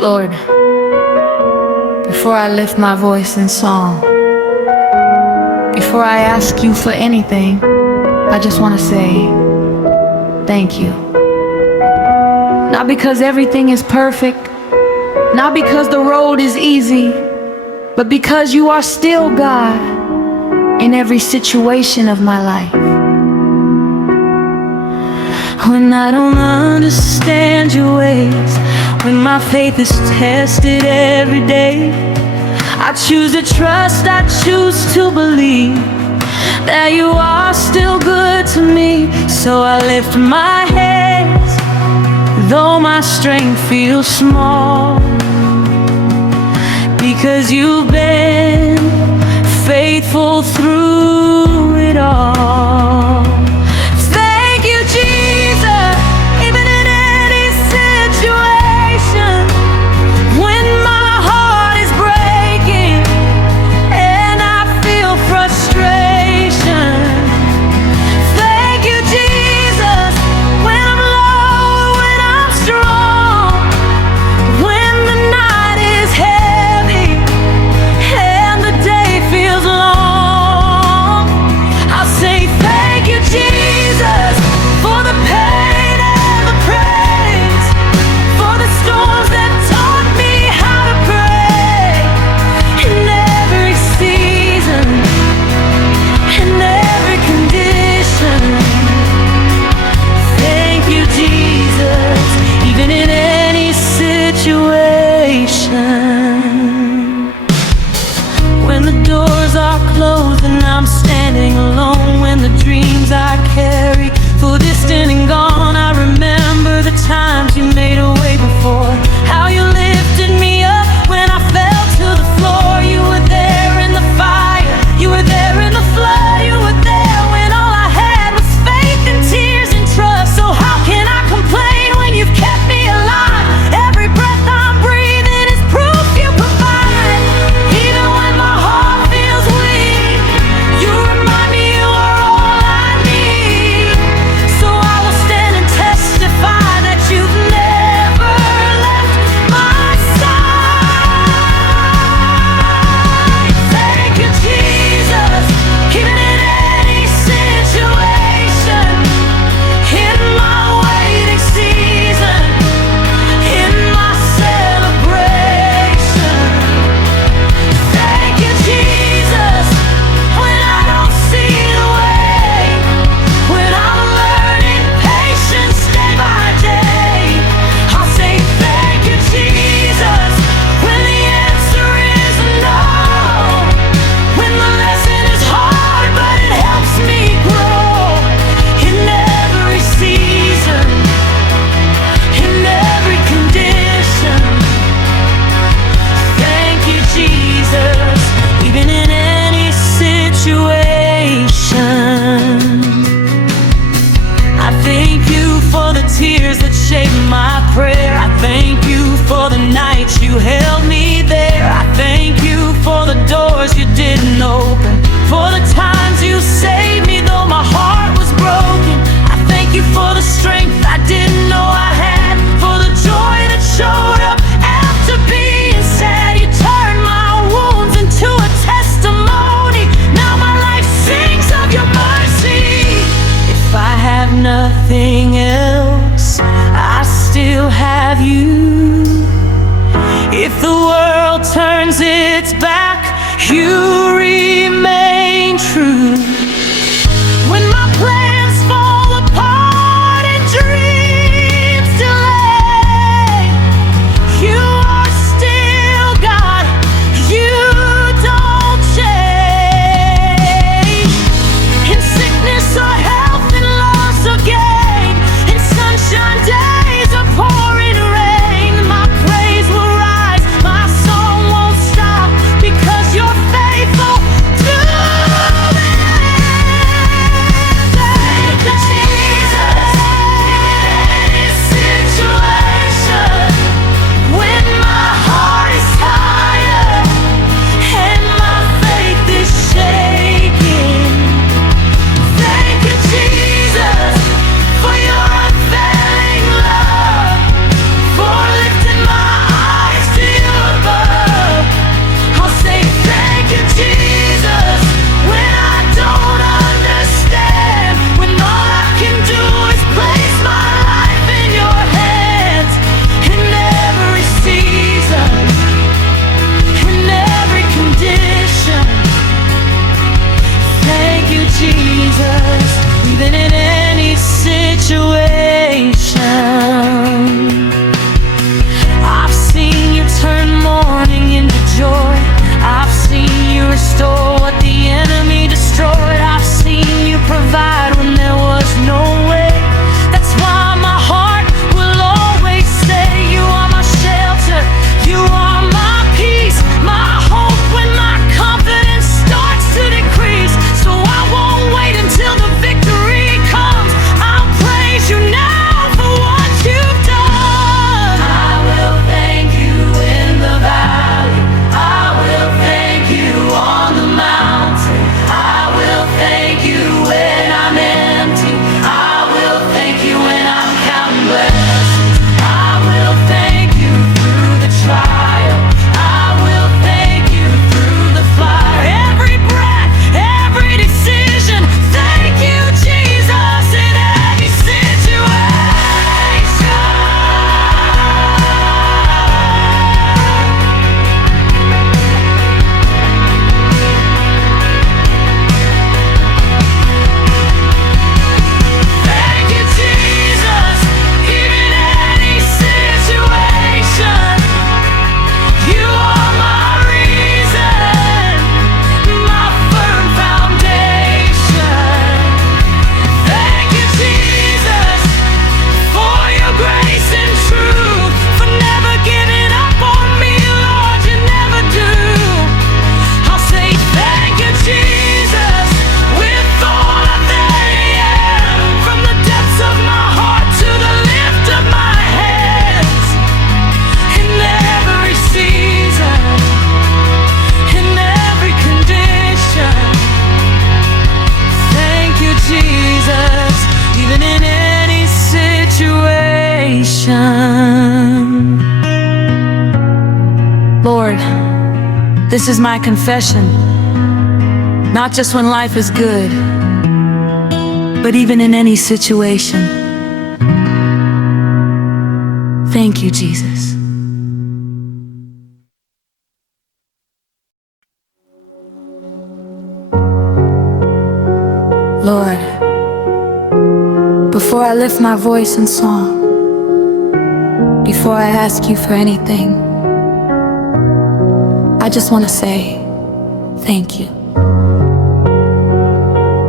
Lord, before I lift my voice in song, before I ask you for anything, I just want to say thank you. Not because everything is perfect, not because the road is easy, but because you are still God in every situation of my life. When I don't understand your ways, when my faith is tested every day, I choose to trust, I choose to believe that you are still good to me. So I lift my hands, though my strength feels small, because you've been faithful through it all. Thank you, Jesus, even in any situation, when my heart is breaking and I feel frustration. Thank you, Jesus, when I'm low, when I'm strong, when the night is heavy and the day feels long. Lord, this is my confession. Not just when life is good, but even in any situation. Thank you, Jesus. Lord, before I lift my voice in song, before I ask you for anything, I just want to say thank you.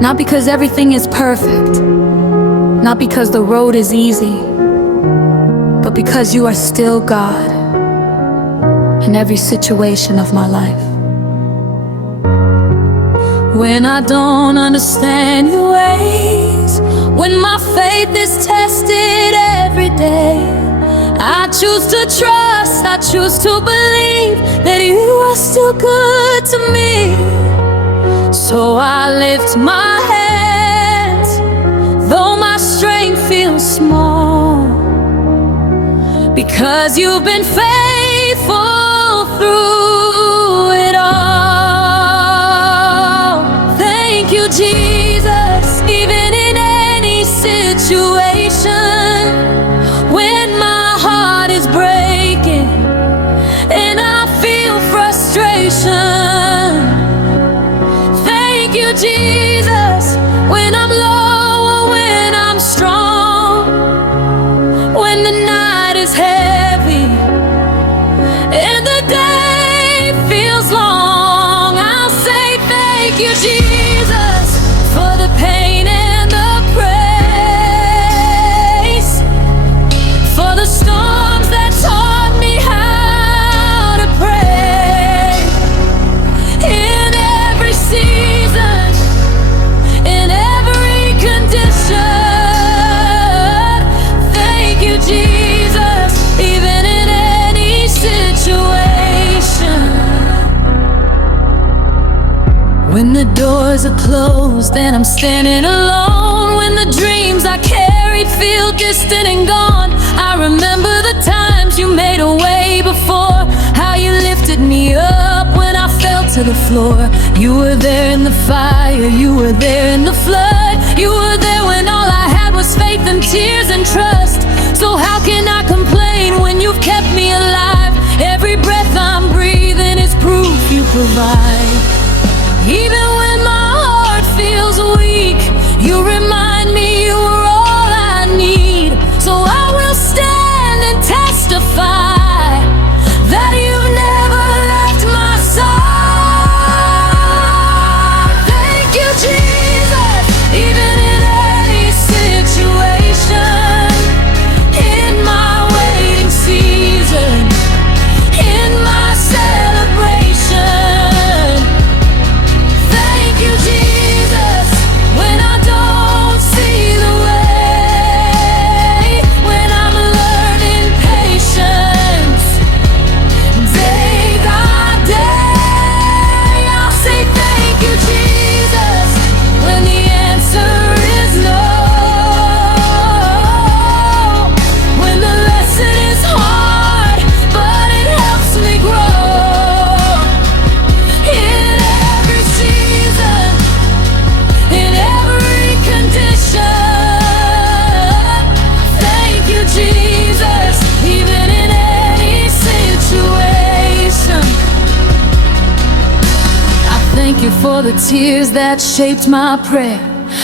Not because everything is perfect, not because the road is easy, but because you are still God in every situation of my life. When I don't understand your ways, when my faith is tested every day, I choose to trust, I choose to believe that you are still good to me. So I lift my hands, though my strength feels small, because you've been faithful through it all. Thank you, Jesus, even in any situation, when my heart is breaking and I feel frustration. Thank you, Jesus, when I'm low or when I'm strong, when the night is heavy and the day feels long. I'll say thank you, Jesus, for the pain and the praise, for the storms that taught me how to pray. In every season, in every condition, thank you, Jesus, even in any situation. When the doors are closed and I'm standing alone, when the dreams I carried feel distant and gone, I remember the times you made a way before, how you lifted me up when I fell to the floor. You were there in the fire, you were there in the flood, you were there when all I had was faith and tears and trust. So how can I complain when you've kept me alive? Every breath I'm breathing is proof you provide. Even when my heart feels weak, you remind me you are all I need. So I will stand and testify that you've never left my side. Thank you, Jesus, even in any situation, in my waiting season, in my celebration. Thank you, Jesus, when I don't see the way, when I'm learning patience, day by day. I'll say thank you, Jesus, when the answer is no, when the lesson is hard, but it helps me grow. In every season, in every condition, thank you, Jesus, even in any situation. I thank you for the tears that shaped my prayer.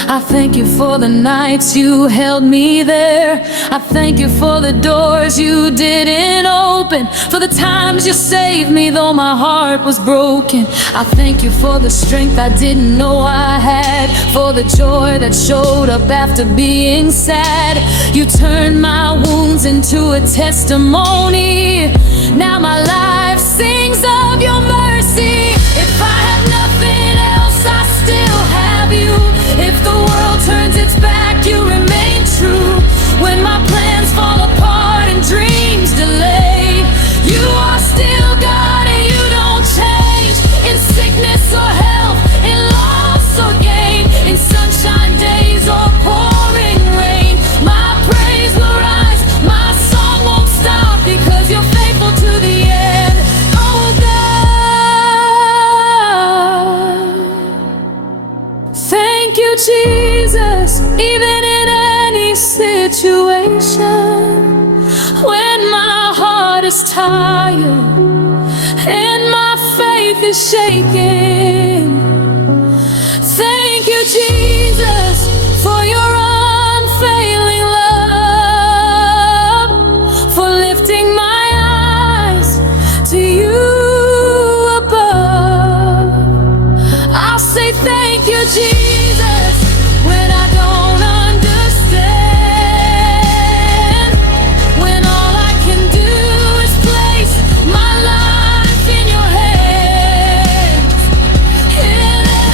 I thank you for the nights you held me there. I thank you for the doors you didn't open, for the times you saved me though my heart was broken. I thank you for the strength I didn't know I had, for the joy that showed up after being sad. You turned my wounds into a testimony. Now my life sings of your mercy. If I have nothing else, I still have you. If the world turns its back, you remain true. When my plans fall apart and dreams delay, you are still God and you don't change. In sickness or health, in loss or gain, in sunshine days or pouring rain, my praise will rise, my song won't stop, because you're faithful to the end. tired and my faith is shaking. Thank you, Jesus, for your unfailing love, for lifting my eyes to you above. I'll say thank you, Jesus, when I don't understand, when all I can do is place my life in your hands. In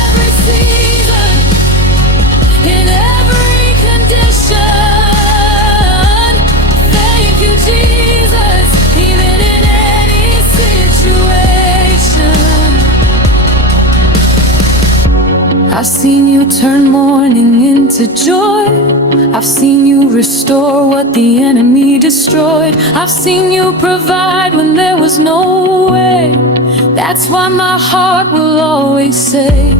every season, in every condition, thank you, Jesus, even in any situation. I've seen you turn mourning into joy. I've seen you restore what the enemy destroyed. I've seen you provide when there was no way. That's why my heart will always say,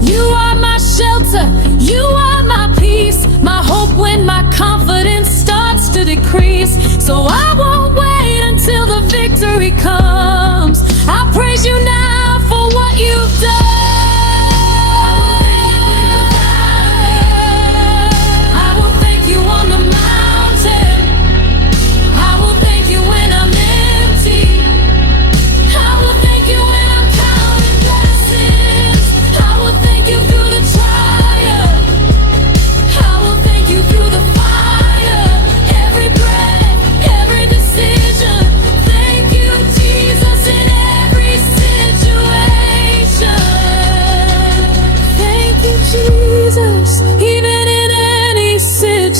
you are my shelter, you are my peace, my hope when my confidence starts to decrease. So I won't wait until the victory comes. I'll praise you now for what you've done. I will thank you on the mountain. I will thank you when I'm empty. I will thank you when I'm counting blessings. I will thank you through the trial. I will thank you through the fire. Every breath, every decision. Thank you, Jesus, in every situation. Thank you, Jesus, even in any situation.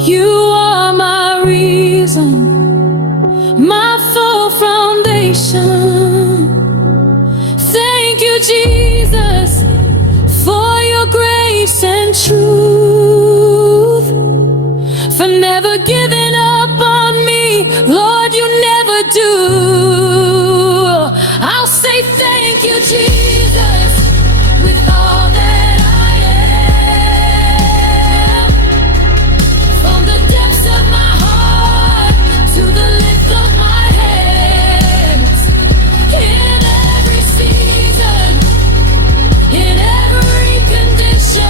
You are my reason, my full foundation. Thank you, Jesus, for your grace and truth, for never giving up on me. Lord, you never do. I'll say thank you, Jesus, with all that I am. From the depths of my heart to the lift of my hands. In every season, in every condition.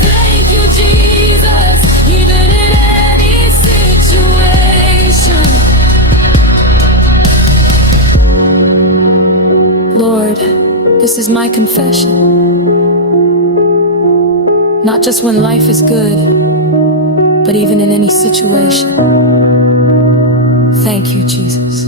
Thank you, Jesus, even in any situation. Lord, this is my confession. Not just when life is good, but even in any situation. Thank you, Jesus.